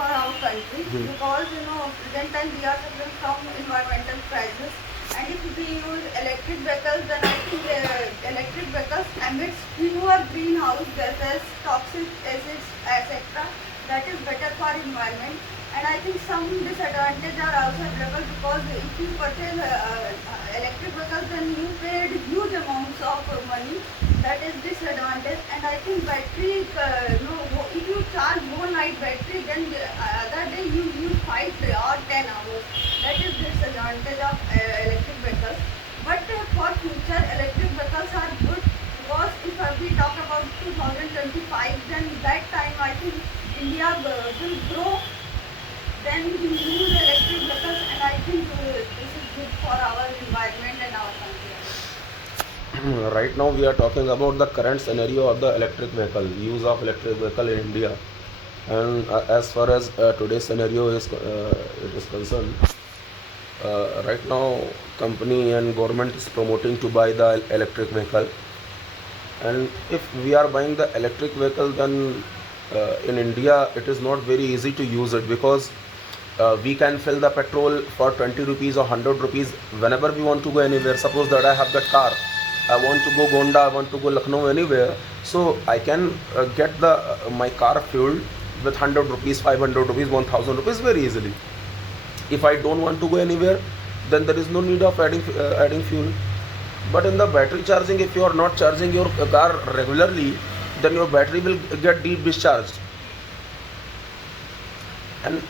for our country because present time we are suffering from environmental crisis, and if we use electric vehicles, then I think electric vehicles emits fewer greenhouse gases, toxic acids, etc. That is better for environment. And I think some disadvantages are also available because if you purchase electric vehicles, then you paid huge amounts of money. That is disadvantage. And I think battery, if you charge one night battery, then the other day you use 5 or 10 hours. That is disadvantage of electric vehicles. But for future, electric vehicles are good because if we talk about 2025, then that time I think India will grow. Then we use electric vehicles, and I think this is good for our environment and our country. Right now we are talking about the current scenario of the electric vehicle, use of electric vehicle in India. And as far as today's scenario it is concerned, right now company and government is promoting to buy the electric vehicle. And if we are buying the electric vehicle, then in India it is not very easy to use it, because we can fill the petrol for 20 rupees or 100 rupees whenever we want to go anywhere. Suppose that I have that car, I want to go Gonda, I want to go Lucknow, anywhere, so I can get my car fueled with 100 rupees, 500 rupees, 1000 rupees very easily. If I don't want to go anywhere, then there is no need of adding fuel. But in the battery charging, if you are not charging your car regularly, then your battery will get deep discharged. And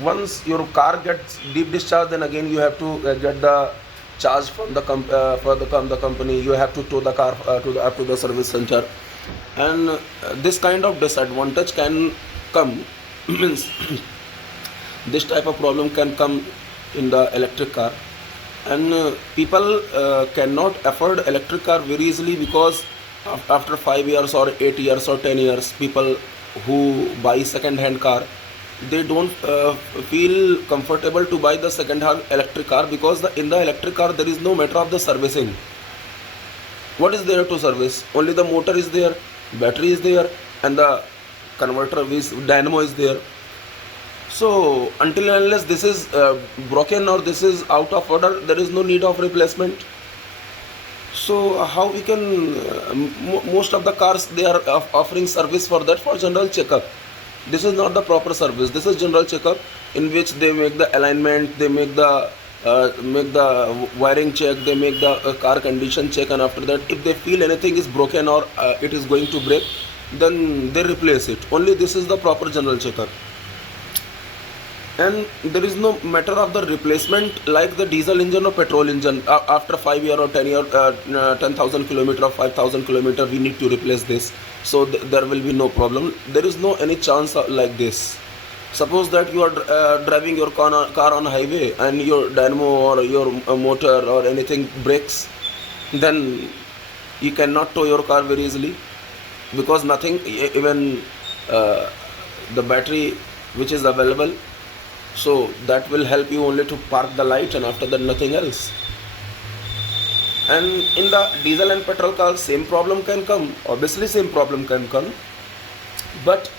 once your car gets deep discharged, then again you have to get the charge from the company. You have to tow the car up to the service center, and this kind of disadvantage can come. Means this type of problem can come in the electric car, and people cannot afford electric car very easily, because after 5 years or 8 years or 10 years, people who buy second hand car, they don't feel comfortable to buy the second hand electric car, because in the electric car there is no matter of the servicing. What is there to service? Only the motor is there, battery is there, and the converter dynamo is there. So until and unless this is broken or this is out of order, there is no need of replacement. So how we can most of the cars, they are offering service for that, for general checkup. This is not the proper service. This is general checkup, in which they make the alignment, they make the wiring check, they make the car condition check, and after that, if they feel anything is broken or it is going to break, then they replace it. Only this is the proper general checkup. And there is no matter of the replacement like the diesel engine or petrol engine. After 5 year or 10 year 10,000 kilometer or 5,000 kilometer, we need to replace this. So there will be no problem. There is no any chance like this. Suppose that you are driving your car on highway, and your dynamo or your motor or anything breaks, then you cannot tow your car very easily, because nothing, even the battery which is available, so that will help you only to park the light, and after that nothing else. And in the diesel and petrol cars, same problem can come. Obviously same problem can come, but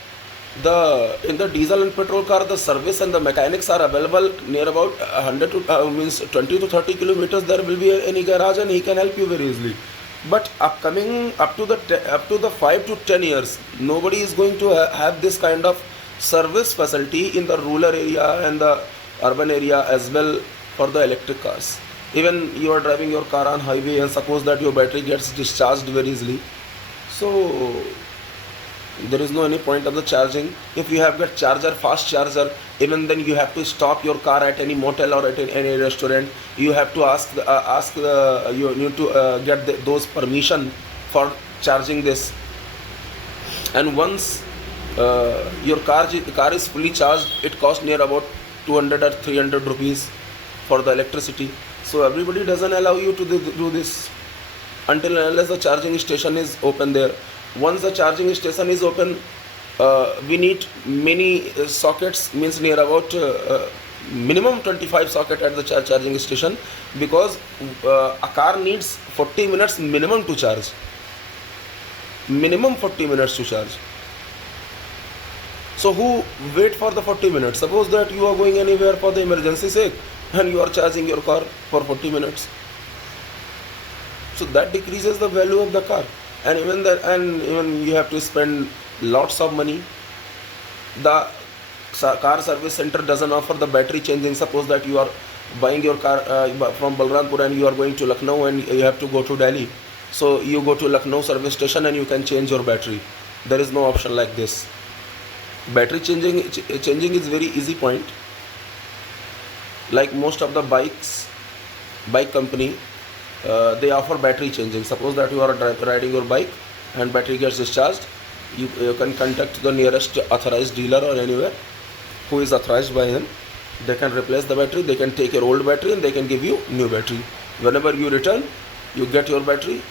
in the diesel and petrol car, the service and the mechanics are available near about 100 to means 20 to 30 kilometers. There will be any garage, and he can help you very easily. But up to the 5 to 10 years, nobody is going to have this kind of service facility in the rural area and the urban area as well for the electric cars. Even you are driving your car on highway, and suppose that your battery gets discharged very easily, so there is no any point of the charging. If you have got charger, fast charger, even then you have to stop your car at any motel or at any restaurant. You have to you need to get those permission for charging this. And once your car is fully charged, it costs near about 200 or 300 rupees for the electricity. So everybody doesn't allow you to do this until and unless the charging station is open there. Once the charging station is open, we need many sockets, means near about minimum 25 socket at the charging station, because a car needs 40 minutes minimum to charge. Minimum 40 minutes to charge. So who wait for the 40 minutes? Suppose that you are going anywhere for the emergency sake and you are charging your car for 40 minutes. So that decreases the value of the car, and even you have to spend lots of money. The car service center doesn't offer the battery changing. Suppose that you are buying your car from Balrampur and you are going to Lucknow and you have to go to Delhi. So you go to Lucknow service station and you can change your battery. There is no option like this. Battery changing is very easy point. Like most of the bike company, they offer battery changing. Suppose that you are riding your bike and battery gets discharged, you can contact the nearest authorized dealer or anywhere who is authorized by him. They can replace the battery, they can take your old battery and they can give you new battery. Whenever you return, you get your battery,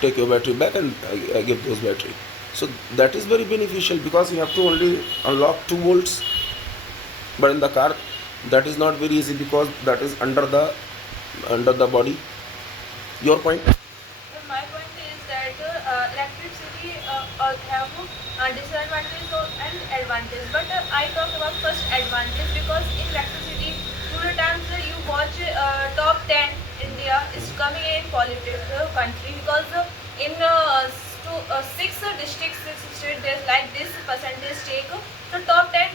take your battery back and give those battery. So that is very beneficial because you have to only unlock 2 volts, but in the car that is not very easy because that is under the body. Your point? My point is that electricity have disadvantage and advantage. But I talk about first advantage because in electricity, today times you watch top 10 India is coming in polluted country because in 6 districts, 6 states, there's like this percentage take. So top 10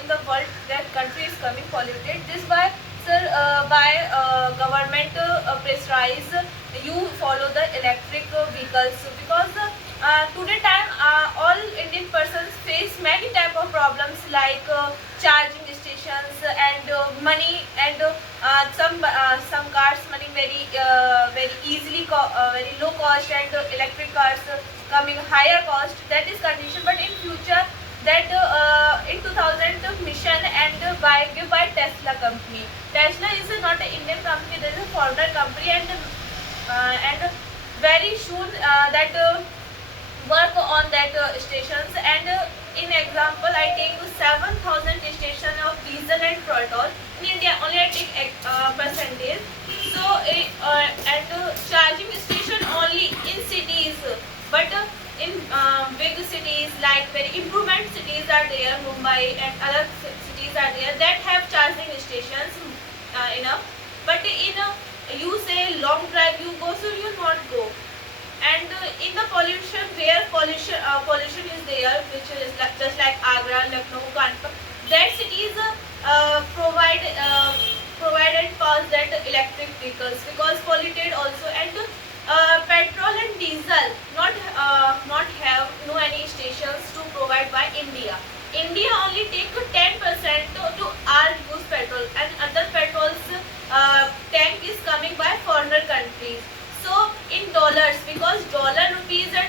in the world, that country is coming polluted. This by government pressurize you follow the electric vehicles because today time all Indian persons face many type of problems like charging stations and money and some cars money very easily very low cost and electric cars coming higher cost. That is condition, but in future that in 2000 mission and give by Tesla company. Tesla is not an Indian company, there is a foreigner company, and very soon that work on that stations. And in example, I take 7,000 station of diesel and petrol. In India, only I take percentage. So and charging station only in cities, but in big cities like very improvement cities are there, Mumbai and other cities are there that have charging stations enough. But in you say long drive you go, so you not go. And in the pollution, where pollution is there, which is just like Agra, Lucknow, Kanpur, that cities provide and pass that electric vehicles because polluted also. And petrol and diesel not have no any stations to provide by India. India only take 10% to our use petrol, and other petrols tank is coming by foreigner countries. So in dollars, because dollar rupees and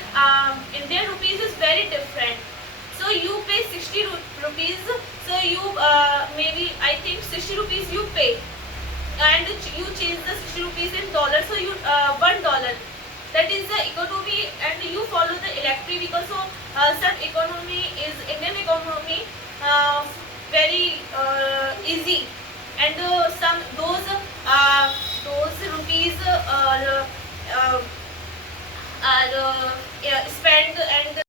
Indian rupees is very different. So you pay 60 rupees. So you maybe I think 60 rupees you pay, and you change the 60 rupees in dollars. So you $1. That is the economy, and you follow the electric because so some economy is Indian economy very easy, and some those rupees are spent and